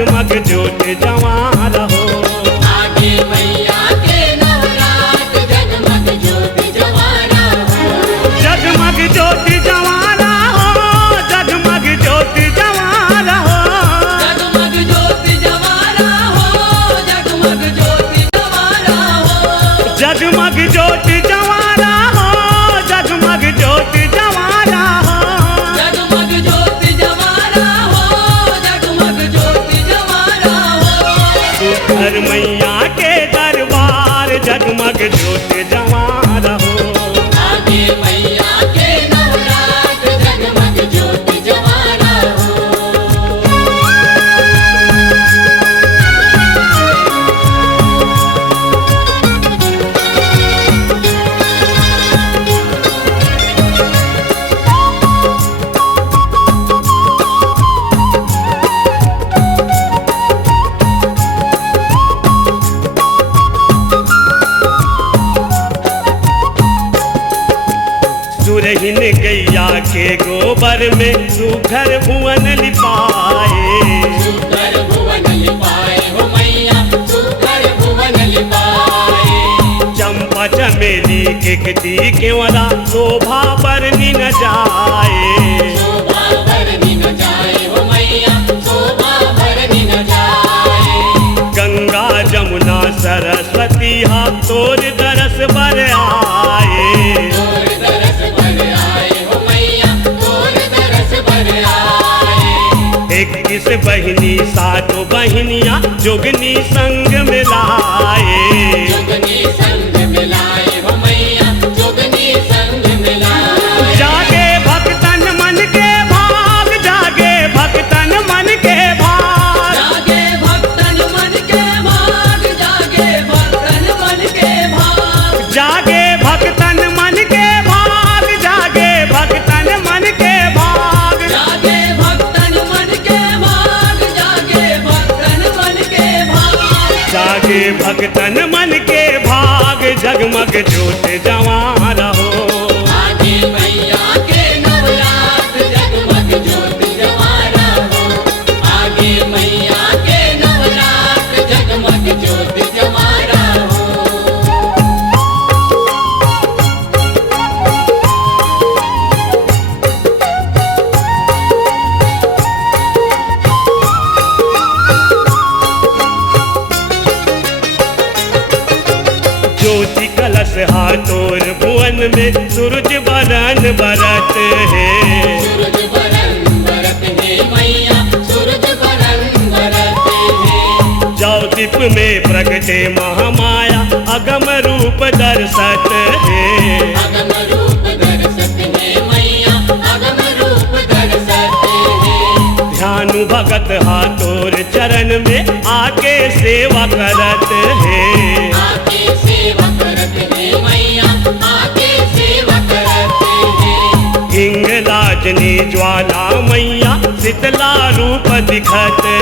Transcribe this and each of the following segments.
जगमग ज्योत जवारा हो। आगे मैया के नवरात जगमग ज्योत जवारा हो। जगमग ज्योत जवारा हो, जगमग ज्योत जवारा हो। जगमग ज्योत जवारा हो, जगमग ज्योत जवारा हो। जगमग ज्योत जवारा हो, जगमग ज्योत जवारा हो। जगमग ज्योत जवारा हो, जगमग ज्योत जवारा हो। हर मैया के दरबार जगमग ज्योत जवारा हो। आगे मैया के नवरात जगमग ज्योत जवारा हो। सुरहिन गैया के गोबर में सुघर भुवन लिपाए। सुकर भुवन लिपाए हो मैया, सुकर भुवन लिपाए। चंपा चमेली के कटी केवरा शोभा बरनी न जाए। शोभा भरनी न जाए हो मैया, शोभा भरनी न जाए। गंगा जमुना सरस्वती हा तोर दरस बर आए। तोर दरस भर आए हो मैया, तोर दरस भर आए। 21 बहिनी सातों बहिनिया जोगनी संग मिलाए। जोगनी संग मिलाए हो मैया, जोगनी संग मिलाए। जागे भक्तन मन के भाग, जागे भक्तन मन के भाग। जागे भक्तन मन के भाग, जागे भक्तन मन के भाग। जागे भक्तन मन के भाग, जागे भक्तन मन के भाग। जागे भक्तन मन के भाग, जागे भक्तन मन के भाग। जागे भक्तन मन के भाग जगमग ज्योत जवारा हो। आगे मैया के नवरात जगमग ज्योत जवारा हो। आगे मैया के नवरात जगमग ज्योत जवारा हो। ज्योति कलश हाथोर भुवन में सूरज बरन बरत है। सूरज बरन बरत है मैया, सूरज बरन बरत है। जाओ दीप में प्रगटे महामाया अगम रूप दर्शत है। अगम रूप दर्शत है मैया, अगम रूप दर्शत है। ध्यानु भगत हाथोर चरण में आके सेवा करत है। आके सेवा करत है मैया, आके सेवा करत है। हिंगलाजनी ज्वाला मैया शीतला रूप दिखत है।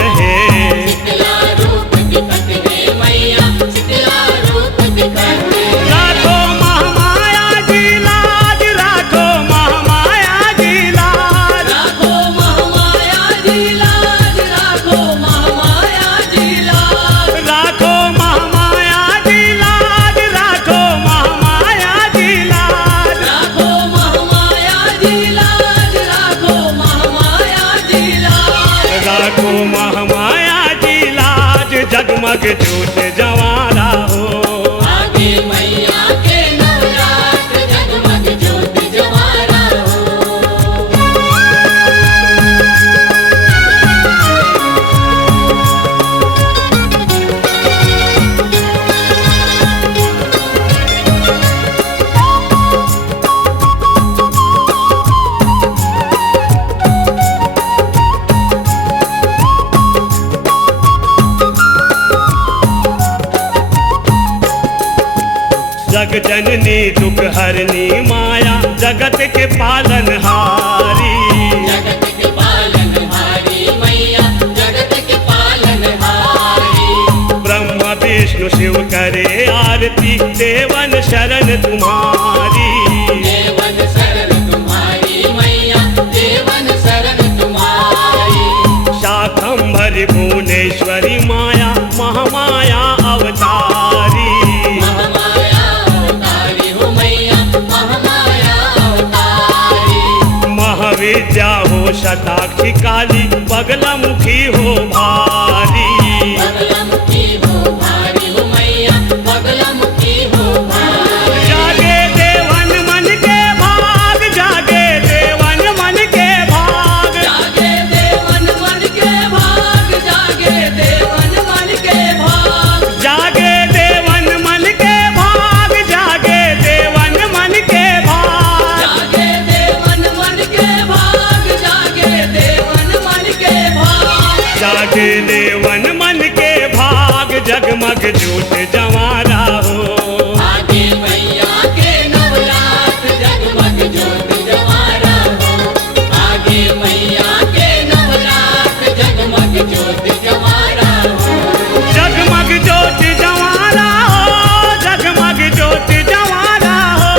शीतला रूप दिखत है मैया, शीतला रूप दिखत है। राखो महामाया जी लाज, राखो महामाया जी लाज। राखो महामाया जी लाज, राखो महामाया जी लाज। राखो महामाया जी लाज, राखो महामाया जी लाज। राखो महामाया जी लाज, राखो महामाया जी लाज। राखो महामाया जी लाज जगमग ज्योत जवारा हो। आगे मैया के नवरात जगमग ज्योत जवारा हो। जग जननी दुख हरनी माया जगत के पालनहारी। जगत के पालनहारी मैया, जगत के पालनहारी। ब्रह्मा विष्णु शिव करे आरती देवन शरण तुम्हारी। देवन शरण तुम्हारी मैया, देवन शरण तुम्हारी। शाकंभरी भुवनेश्वरी विद्या हो शताक्षी काली बगलामुखी हो भारी। बगलामुखी हो भारी हो मैया बगलामुखी हो भारी। जागे देवन मन के भाग जागे देवन मन के भाग जागे देवन मन के भाग जागे देवन मन के भाग जागे देवन मन के भाग जागे देवन मन के भाग जागे देवन मन के भाग जागे देवन मन के भाग जागे देवन मन के भाग जगमग जोत जवारा हो। आगे मैया के नवरात जगमग ज्योत जवारा हो। आगे मैया के नवरात जगमग ज्योत जवारा हो। जगमग जोत जवारा हो जगमग जोत जवारा हो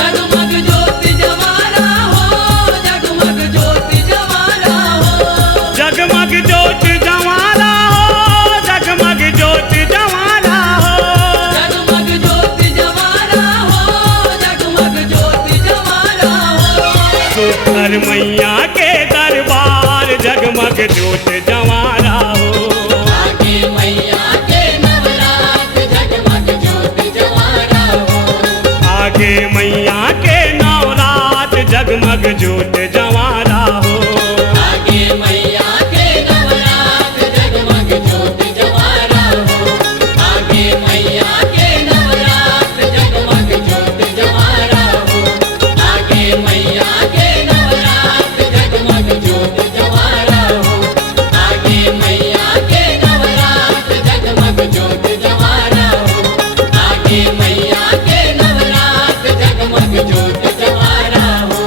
जगमग ज्योत जवारा हो जगमग ज्योत जवारा हो। जगमग जोत जवारा हो जगमग जोत जवारा हो जगमग ज्योत जवारा हो जगमग ज्योत जवारा हो। सुखर मैया के दरबार जगमग जोत जवारा हो। आगे मैया के नवरात जगमग ज्योत जवारा हो। आगे मैया के नवरात जगमग जोत जवारा हो। आगे मैया के नवरात जगमग ज्योत जवारा हो। आगे मैया के नवरात जगमग ज्योत जवारा हो। आगे मैया के नवरात जगमग ज्योत जवारा हो। आगे मैया के नवरात जगमग ज्योत जवारा हो। आगे मैया के नवरात जगमग ज्योत जवारा हो।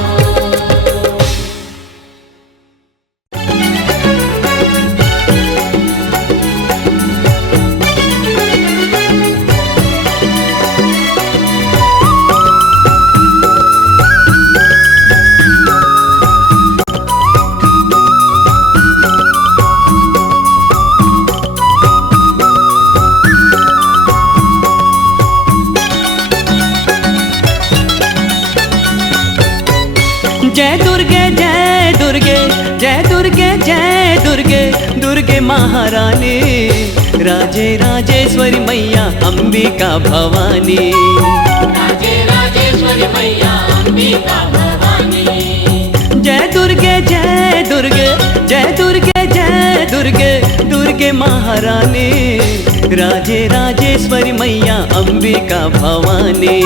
जय दुर्गे जय दुर्गे जय दुर्गे जय दुर्गे दुर्गे महारानी राजे राजेश्वरी मैया अंबिका भवानी। राजे राजेश्वरी मैया अंबिका भवानी। जय दुर्गे जय दुर्गे जय दुर्गे जय दुर्गे दुर्गे महारानी राजे राजेश्वरी मैया अंबिका भवानी।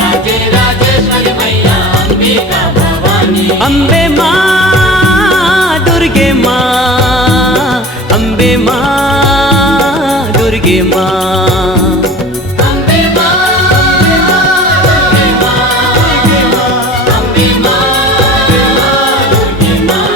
राजे राजेश्वरी मैया अंबिका भवानी। अम्बे माँ दुर्गे माँ अम्बे माँ दुर्गे माँ। अम्बे माँ दुर्गे माँ अम्बे माँ दुर्गे माँ।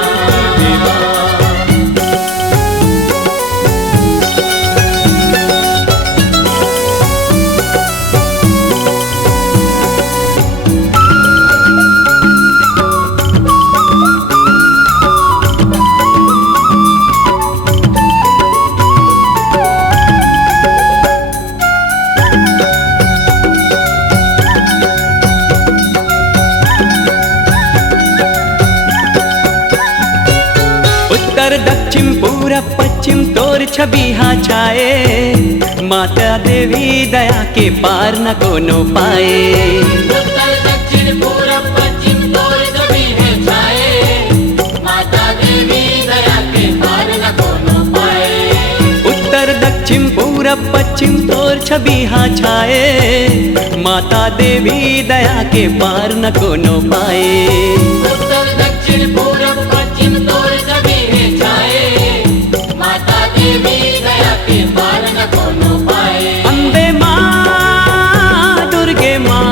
उत्तर दक्षिण पूरब पश्चिम तोर छवि हा छाए माता देवी दया के पार न कोनो पाए। उत्तर दक्षिण पूरब पश्चिम तोर छवि है छाए माता देवी दया के पार न कोनो पाए। उत्तर दक्षिण पूरब पश्चिम तोर छवि हा छाए माता देवी दया के पार न कोनो पाए। उत्तर दक्षिण पूरब पश्चिम तोर छवि है छाए माता देवी दया के पार न कोनो पाए। अम्बे माँ दुर्गे माँ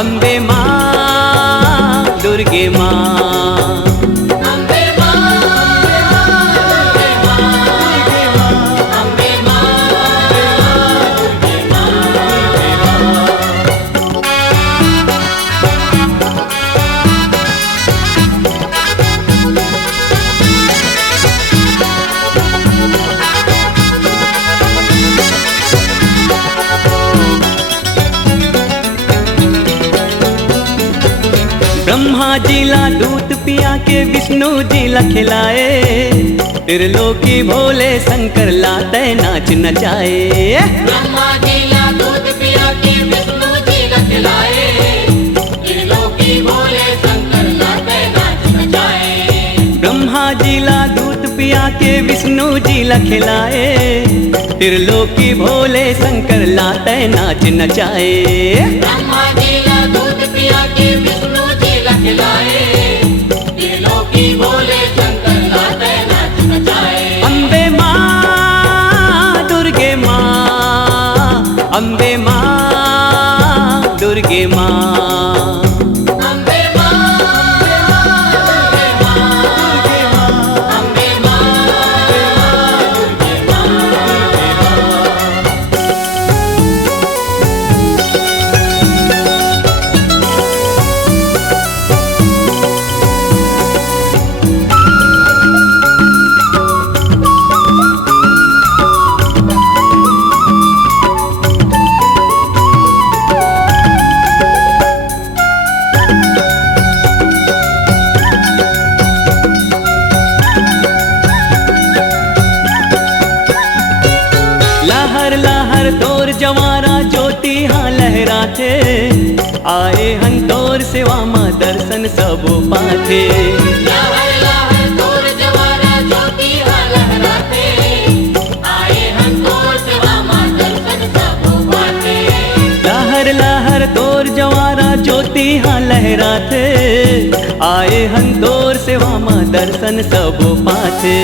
अम्बे माँ दुर्गे माँ। अम्बे माँ दुर्गे माँ अम्बे माँ दुर्गे माँ। ब्रह्मा जी ला दूध पिया के विष्णु जी ला खिलाए, त्रिलोकी भोले शंकर लाते नाच नचाए। ब्रह्मा जी ला दूध पिया के विष्णु जी ला खिलाए, त्रिलोकी भोले शंकर लाते नाच नचाए। ब्रह्मा जी ला दूध पिया के विष्णु जी ला खिलाए, त्रिलोकी भोले शंकर लाते नाच नचाए। ब्रह्मा जी ला दूध पिया के विष्णु जी ला खिलाए, त्रिलोकी भोले शंकर लाते नाच नचाए। अम्बे माँ दुर्गे माँ, अम्बे माँ दुर्गे माँ, अम्बे माँ, दुर्गे माँ, अम्बे माँ, दुर्गे माँ। लहर लहर तोर जवारा ज्योति हाँ लहराते, आए हन तोर सेवा माँ दर्शन सब पाथे। लहर लहर तोर जवारा ज्योति हाँ लहराते, आए हम तोर सेवा माँ दर्शन सब पाते। लहर लहर तोर जवारा ज्योति हाँ लहराते, आए हन तोर सेवा माँ दर्शन सब पाथे।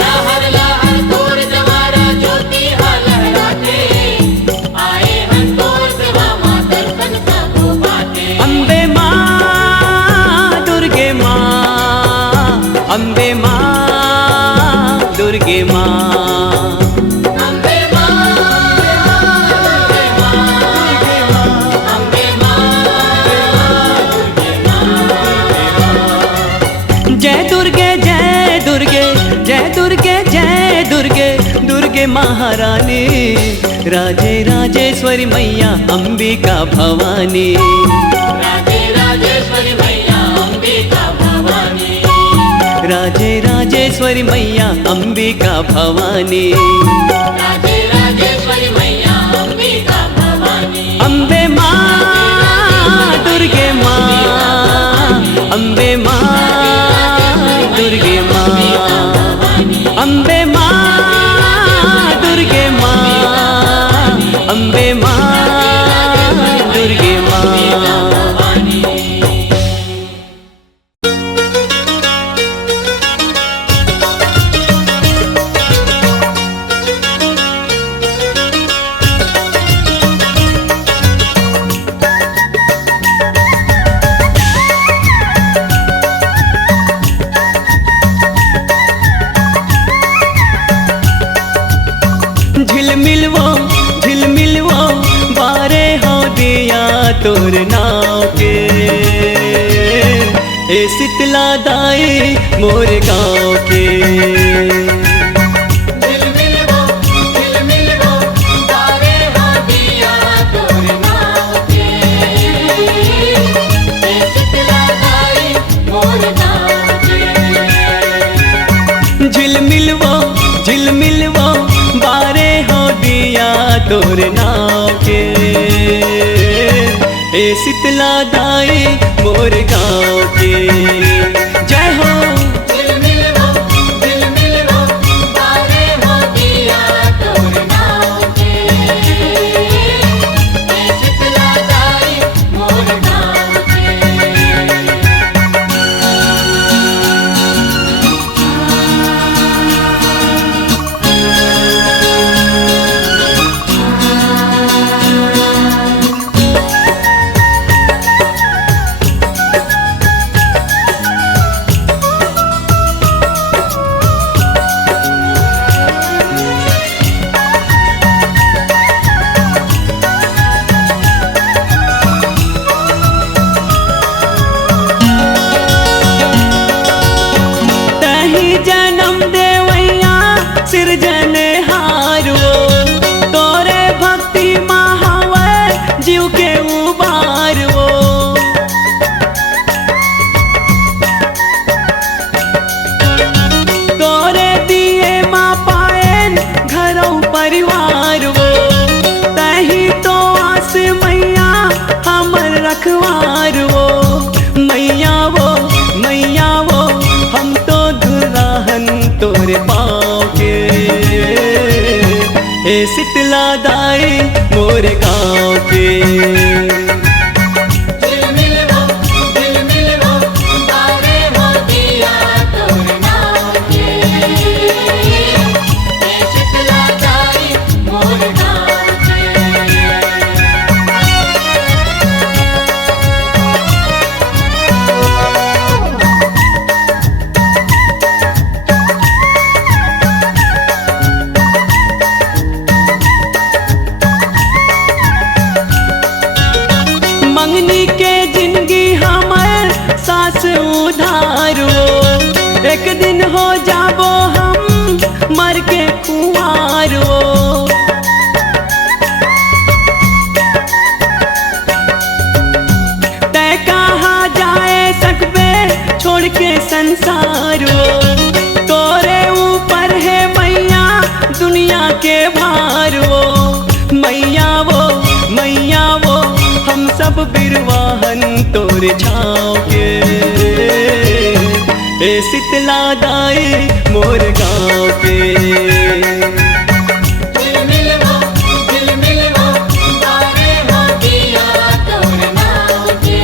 लहर लहर तोर जवारा ज्योति हाँ लहराते, आए हम तोर सेवा माँ दर्शन सब पाते। अम्बे माँ दुर्गे माँ, अम्बे माँ दुर्गे माँ, अम्बे माँ, दुर्गे माँ, अम्बे माँ, दुर्गे माँ। जय दुर्गे जय दुर्गे जय दुर्गे जय दुर्गे, दुर्गे महारानी, राजे राजेश्वरी मैया अंबिका भवानी। राजे राजेश्वरी मैया अंबिका भवानी, राजे राजेश्वरी मैया अंबिका भवानी, राजे राजेश्वरी मैया अंबिका भवानी। अम्बे माँ दुर्गे माँ, अम्बे माँ दुर्गे माँ, अम्बे माँ दुर्गे माँ, अम्बे माँ दुर्गे माँ। झिलमिल वो बारे हो दिया तोर नाव के, ए शीतला दाई मोर गाँव के। झिलमिल वो तारे हो दिया तोर नाव के, ए शीतला दाई मोर गाँव के। झिलमिल वो बारे हो दिया तोर नाव के, ए शीतला दाई मोर गाँव के। जय हो झिलमिल वो तारे हो दिया तोर नाव के, ए शीतला दाई मोर गाँव के। ए शीतला दाई मोर गाँव के। झिलमिल वो बारे हो दिया तोर नाव के। ए शीतला दाई मोर गाँव के। मंगनी के जिंदगी हमर सास उधारो, एक दिन हो जाबो हम मर के कुंवारो। तै कहाँ जाए सकबे छोड़ के संसारो, तोरे ऊपर है मैया दुनिया के भारो। मैया वो हम सब बिरवाहन तोर छाँव के। ए शीतला दाई मोर गाँव के। झिलमिल वो बारे हो दिया तोर नाव के।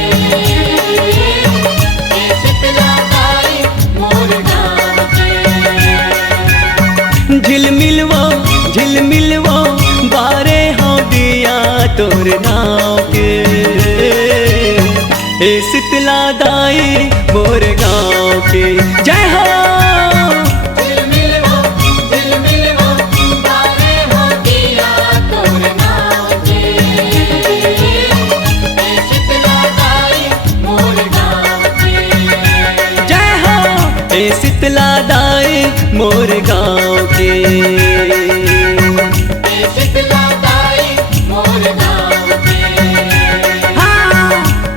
ए शीतला दाई मोर गाँव के। झिलमिल वो बारे हो दिया तोर नाव के। ए शीतला दाई मोर गाँव के। जय हो। झिलमिल वो बारे हो दिया तोर नाव के। ए शीतला दाई मोर गाँव के। जय हो। ए शीतला दाई मोर गाँव के। ए शीतला दाई मोर गाँव के। हाँ,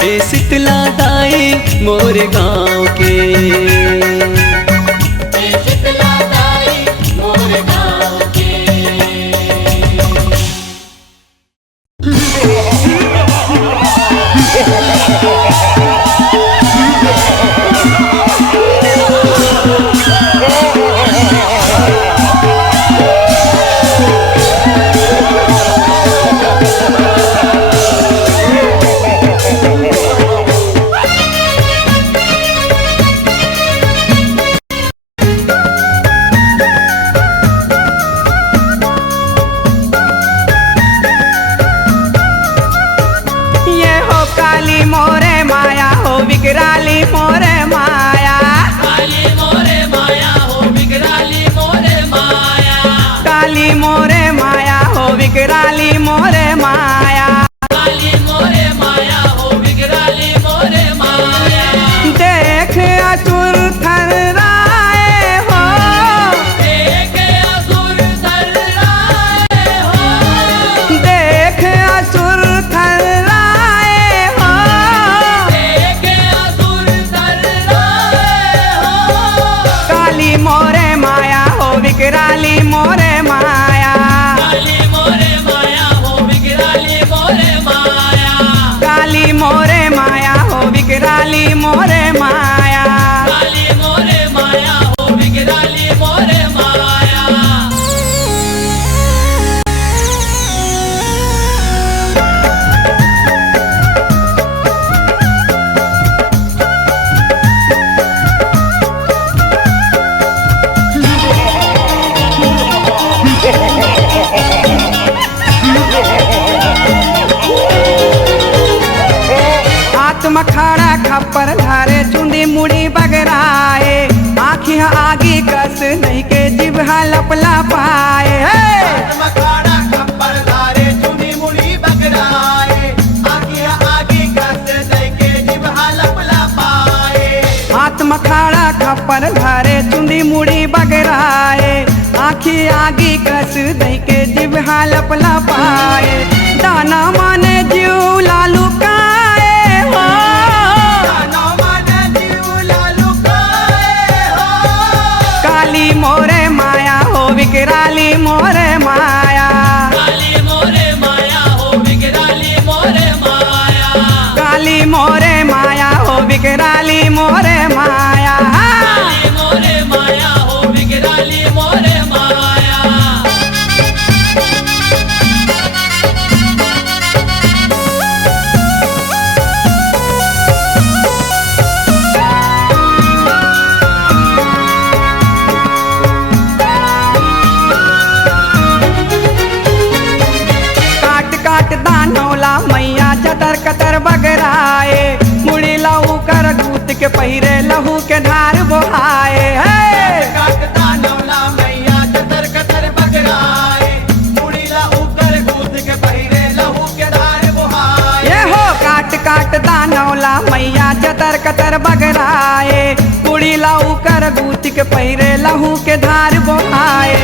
ए शीतला दाई मोर गाँव के। ए शीतला दाई मोर गाँव के। ये हो काली मोरे माया हो विकराली मोरे माया। काली मोरे माया हो विकराली मोरे माया। काली मोरे माया हो विकराली मोरे माया। काली मोरे माया हो विकराली मोरे माया। देख असुर थर्राए हो। देख असुर थर्राए हो। देख असुर थर्राए हो। देख असुर थर्राए हो। काली मोरे माया हो विकराली मोरे माया। काली मोरे माया हो विकराली मोरे माया। काली मोरे माया हो विकराली मोरे माया। काली मोरे माया हो विकराली मोरे माया। हाथ मखाड़ा खप्पर धारे चुंदी मुड़ी बगराए। आँखी आगी कस नहीं के जिभा लपला पाए। मखाड़ा खप्पर धारे चुनी मुड़ी बगराए। आगिया आगी कस दई के जिभा लपला पाए। हाथ मखाड़ा खप्पर धारे चुंदी मुड़ी बगराए। आँखी आगी कस नहीं के जिभा लपला पाए। दाना माने जीव लालू काए हो। कानो मन जीव लालू काए हो। काली मोरे माया हो विकराली मोरे माया। काली मोरे माया हो विकराली मोरे माया। काली मोरे माया हो विकराली मोरे माया। काली मोरे माया हो विकराली मोरे माया। के पहिरे लहू के धार बोहाए है। काटता नवला मैया कतर कतर बगराए, मुड़ीला ऊपर कूद के पहिरे लहू के धार बुहाए। ये हो काट काट दानौला मैया चतर कतर बगराए, कुड़ी लाऊ कर गूत के पहिरे लहू के धार बोहाए।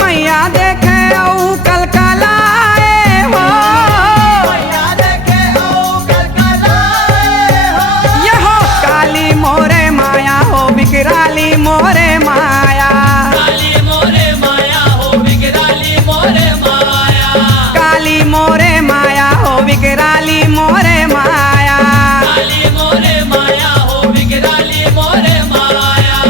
मैया देखे औ कलकलाए हो, मैया देखे औ कलकलाए हो। ये हो काली मोरे माया हो बिकराली मोरे माया, काली मोरे माया हो बिगड़ाली मोरे माया, काली मोरे माया हो बिकराली मोरे माया। काली मोरे माया हो बिगड़ाली मोरे माया।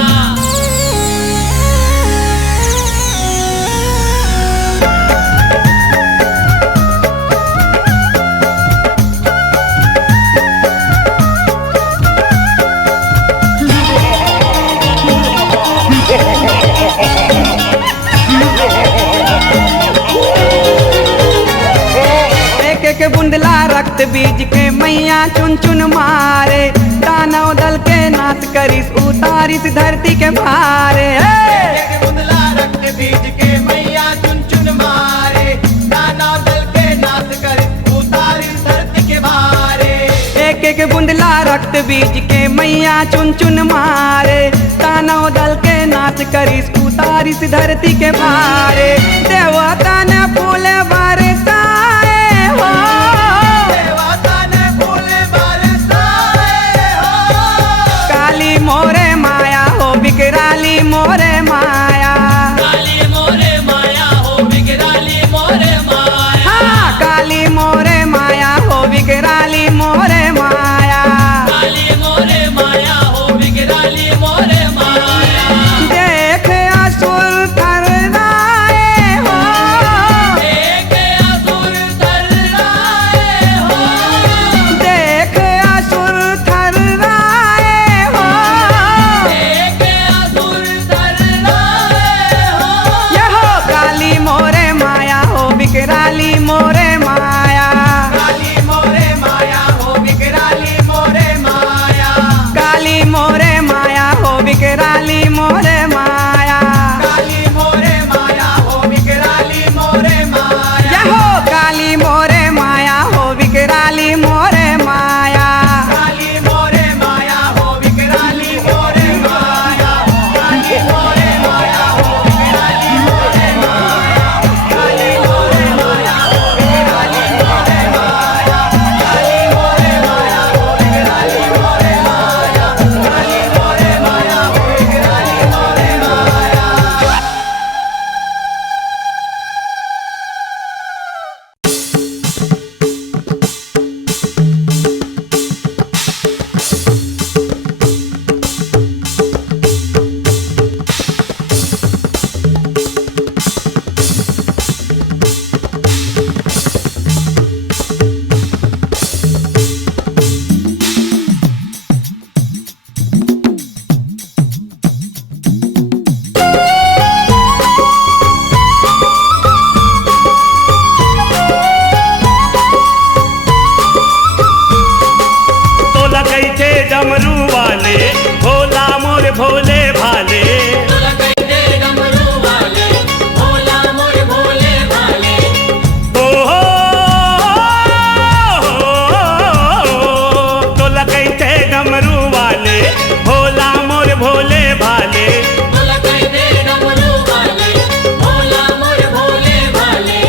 एक एक बुंदला रक्त बीज के मैया चुन चुन मारे, दानव दल के नाश करिस उतारिस धरती के भारे हे। एक बुंदला रक्त बीज के मैया चुन चुन मारे, दानव दल के नाश कर उतारी धरती के भारे। एक एक बुंदला रक्त बीज के मैया चुन चुन मारे, दानव दल के नाश करिस उतारिस धरती के भारे। देवता ने फूल बरसाए हो, देवता ने फूल बरसाए हो। काली मोरे माया हो बिकराली मोरे माया, काली मोरे माया हो बिगड़ाली मोरे माया, हाँ काली मोरे माया हो बिकराली मोरे माया। काली मोरे माया हो बिगड़ाली मोरे माया। देख असुर थर्राए हो, एक असुर थर्राए हो, देख असुर थर्राए हो, एक असुर थर्राए हो। ये हो काली मोरे माया हो बिकराली मोरे माया, काली मोरे माया हो बिकराली मोरे माया। काली मोरे माया हो बिकराली मोरे माया। काली मोरे माया हो बिकराली मोरे माया। ये हो काली मोरे माया हो बिकराली मोरे माया। काली मोरे माया हो बिकराली मोरे माया। काली मोरे माया हो बिकराली मोरे माया। काली मोरे माया हो बिकराली मोरे माया। काली मोरे माया हो बिकराली मोरे माया। काली मोरे माया हो बिकराली मोरे माया। तोला कैसे डमरू वाले भोला मोर भोले भाले। तोला कहते डमरू वाले, भोला मोर भोले भाले। ओ तोला कैसे डमरू वाले भोला मोर भोले भाले। तोला कहते डमरू वाले, भोला मोर भोले भाले।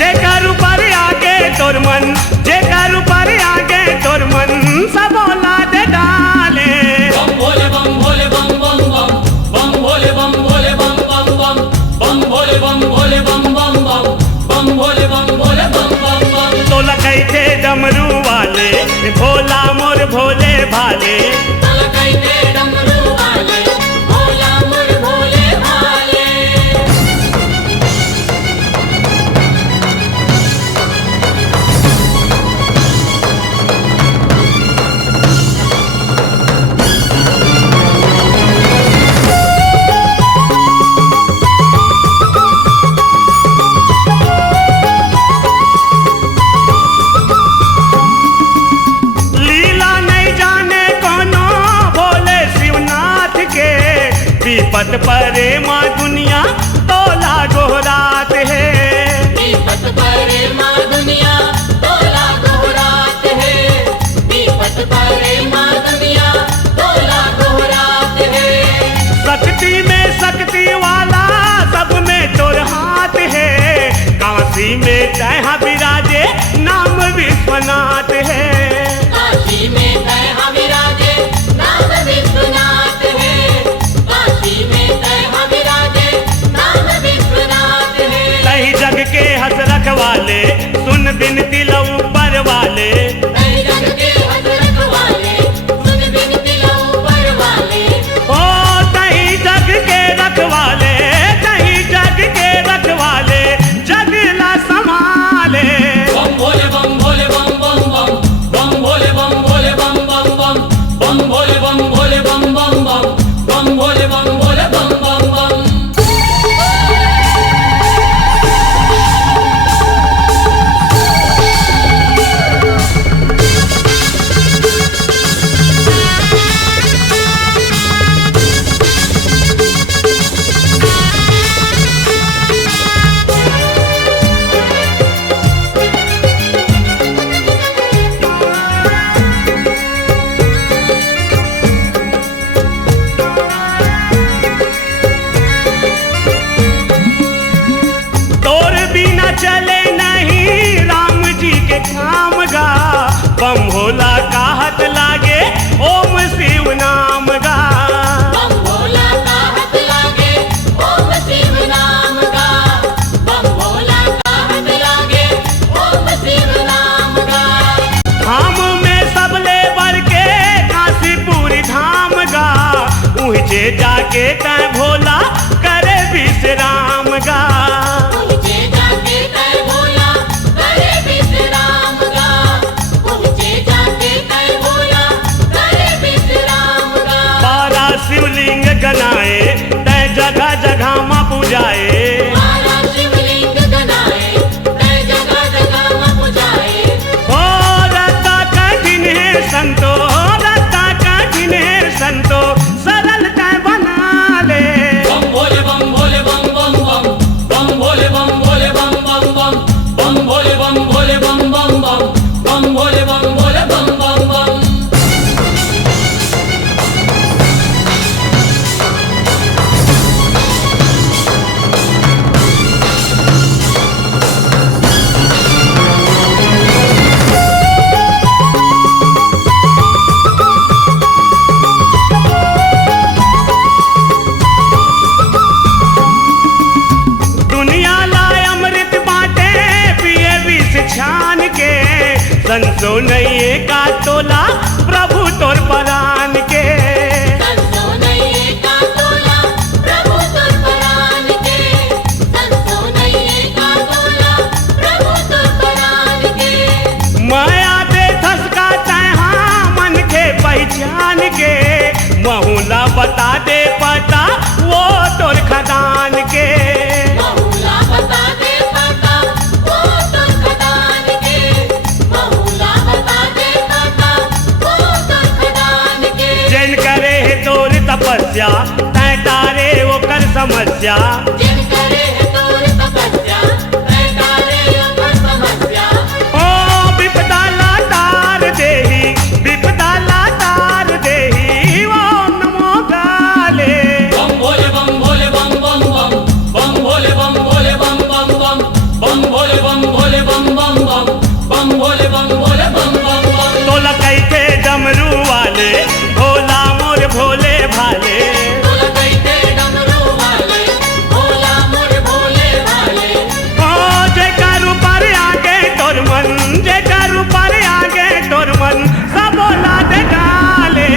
जेकर ऊपर आगे तोर मन, जेकर ऊपर आगे तोर मन सब भोला दे डाले। बम भोले बम भोले बम बम बम, बम भोले बम भोले बम बम बम, बम भोले बम भोले बम बम बम, बम भोले बम भोले बम बम बम। तोला कैसे डमरू वाले भोला मोर भोले भाले। तोला कहते डमरू वाले, भोला मोर भोले भाले। लीला नहीं जाने कोनो जाके तय भोला करे विश्राम गा। पहुँचे जाके तय भोला करे विश्राम गा। पहुँचे जाके तय भोला करे विश्राम गा। 12 शिवलिंग गनाए तय जगह जगह माँ पूजाए। 12 शिवलिंग गनाए तय जगह जगह माँ पूजाए। ओ रत्ता कठिन है संतो, रत्ता कठिन है संतो, सरल तय बना ले। बम भोले बम भोले बम बम बम बम भोले बम भोले बम बम बम बम भोले बम भोले बम बम बम बम भोले बम भोले बम बम बम। दुनिया लाए अमृत बाटे पिए विष छान के, संसो नहीं का तोला प्रभु तोर परान के। संतो नहीं का तोला प्रभु तुर परान के। संतो नहीं का तोला प्रभु तुर परान के। माया दे धसका तहा मन के पहचान के, महुला बता दे पता वो तोर खदान के। बहुला बता दे पता वो तुर खदान के। बहुला बता दे पता वो तुर खदान के। जैन करे है तोर तपस्या तय तारे वो कर समस्या। जिन करे तोर तपस्या तय तारे अपर समस्या। ओ विपदा लातार देही, विपदा लातार देही, ओम नमो काले। बम भोले बम भोले बम बम बम बम भोले बम भोले बम बम बम बम भोले बम भोले बम बम बम बम भोले बम भोले बम बम बम। तोला कैथे डमरू वाले भोला मोर भोले भाले। तोला कैथे डमरू वाले भोला मोर भोले भाले। ओ जयकार ऊपर आगे तोर मन, जयकार ऊपर आगे तोर मन, सब बोला दे डाले।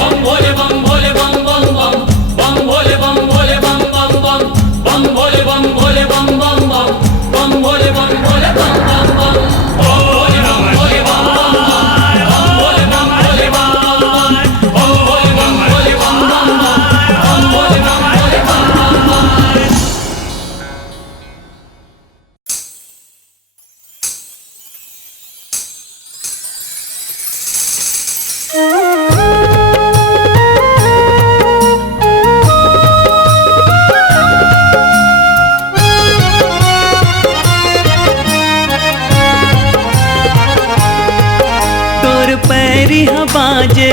बम भोले बम भोले बम बम बम बम भोले बम भोले बम बम बम बम भोले बम भोले बम बम बम बम भोले बम भोले बम बम बम। ओम भोले बम भोले बम बम बम बम भोले बम भोले बम बम बम ओम भोले बम भोले बम बम बम बम भोले बम भोले बम बम बम। तोर पैरी बाजे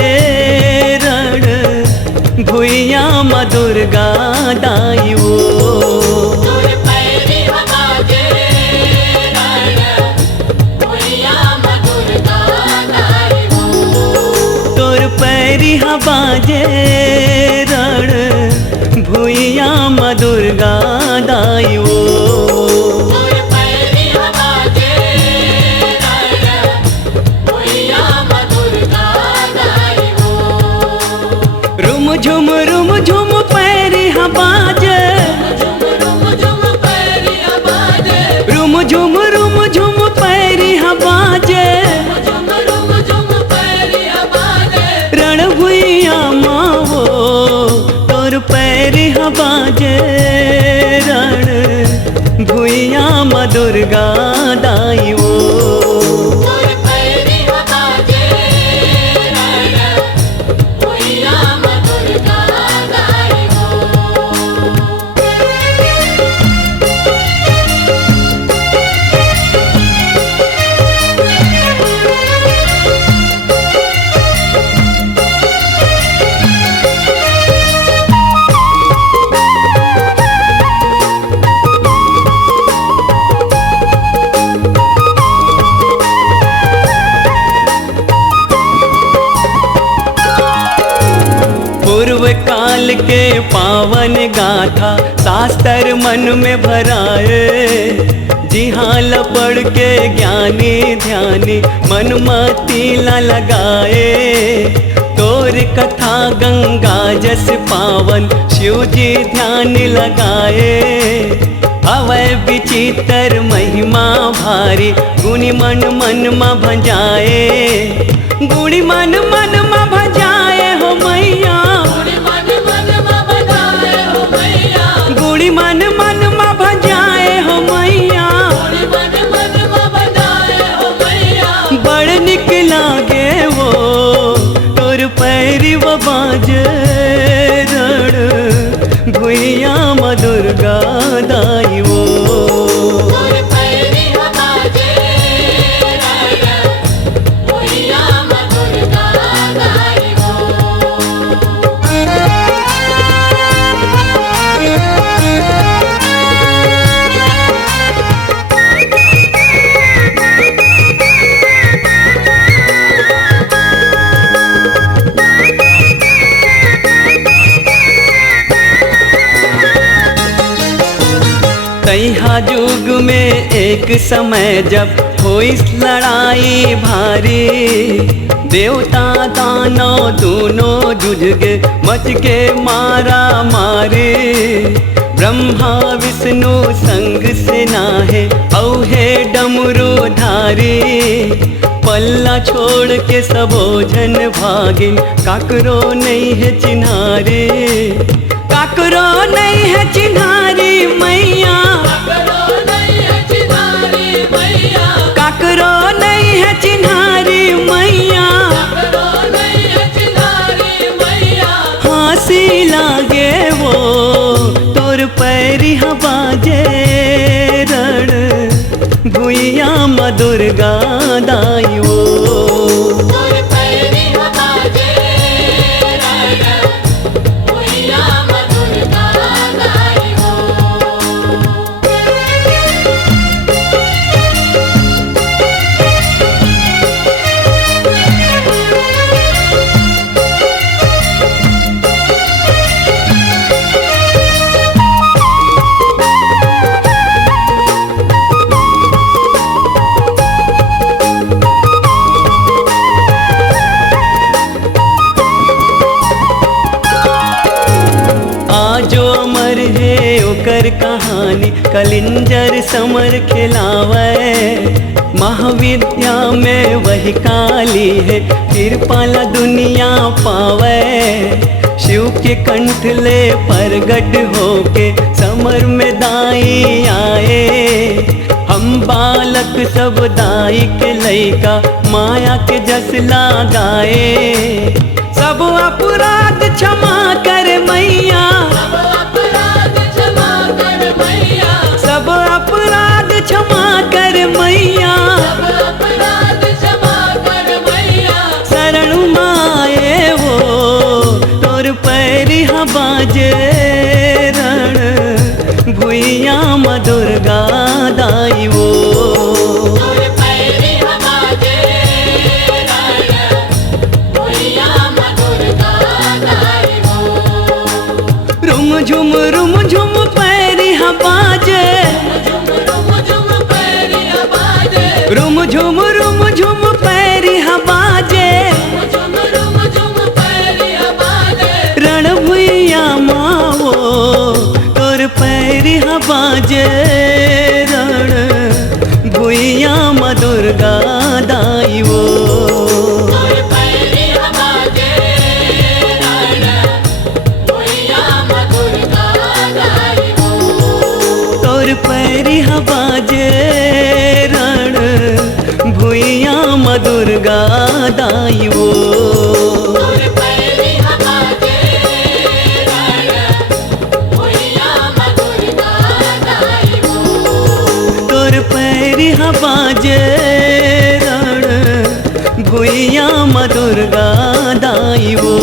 रण भुइया माँ दुर्गा दाई वो। तोर पैरी बाजे रण भुइया माँ दुर्गा दाई वो। तोर पैरी बाजे रण भुइया माँ दुर्गा दाई वो। तोर पैरी बाजे रण भुइया माँ दुर्गा दाई वो। रुम झुम पैरी बाजे, झुम झुम पैरी बाजे। रुम झुम पैरी बाजे, झुम पैरी बाजे। रण भुइया माँ वो। तोर पैरी बाजे रण भुइया माँ दुर्गा दाई वो। तोर पैरी बाजे रण भुइया माँ दुर्गा दाई वो। पूर्व काल के पावन गाथा शास्त्र मन में भराए। जिहाल पढ़ के ज्ञानी ध्यानी मन मती ला लगाए। तो तोर कथा गंगा जस पावन, शिव जी ध्यान लगाए। अवय विचित्र महिमा भारी, गुणी मन मन मा भजाए। गुणी मन मन मा भजाए हो मैया, गुणी मन मन मा बजाए हो मैया, गुणी मन मन मा भजाए हो मैया। गुणी मन मन मा बजाए हो मैया। बड़ निक लागे वो तोर पैरी वो बाजे रण, भुइया म दुर्गा दाई वो। तोर पैरी हमारे रण, भुइया म दुर्गा दाई हो। तैहा युग में एक समय जब होई लड़ाई भारी, देवता दानव दोनों जुझ गए, मच के मारा मारे। ब्रह्मा विष्णु संग से नाहे, औहे डमरू धारी। पल्ला छोड़ के सबो जन भागे, काकरो नहीं है चिन्हारे। काकरो नहीं है चिन्हारी मैया, काकरो नहीं है चिन्हारी मैया, काकरो नहीं है चिन्हारी मैया। काकरो नहीं है चिन्हारी मैया। हंसी लागे वो तोर पैरी बाजे रण, भुइया म दुर्गा दाई वो। तोर पैरी हमारे रण, भुइया म दुर्गा दाई हो। आजो अमर है ओकर कहानी, कलिंजर समर खिलावे। महाविद्या में वही काली है, कृपाला दुनिया पावे। शिव के कंठ ले प्रगट होके, समर में दाई आए। हम बालक सब दाई के लइका, माया के जस लगाए। सब अपराध क्षमा कर मैया, सब अपराध क्षमा कर मैया, सब अपराध क्षमा कर मैया। सब अपराध क्षमा कर मैया। शरण माए वो तोर पैरी बाजे रण, भुइया म दुर्गा दाई वो। तोर पैरी हमारे रण, भुइया म दुर्गा दाई हो। रुम झुम पैरी बाजे, झुम झुम पैरी हमारे, रुम झुम पैरी बाजे। झुम पैरी हमारे। रण भुइया मावो तोर पैरी बाजे रण, भुइया म दुर्गा दाई वो। तोर पैरी हमारे रण, भुइया म दुर्गा दाई हो। तोर पैरी बाजे रण, भुइया म दुर्गा दाई वो। तोर पैरी हमारे रण, भुइया म दुर्गा दाई हो। तोर पैरी बाजे रण, भुइया म दुर्गा दाई वो।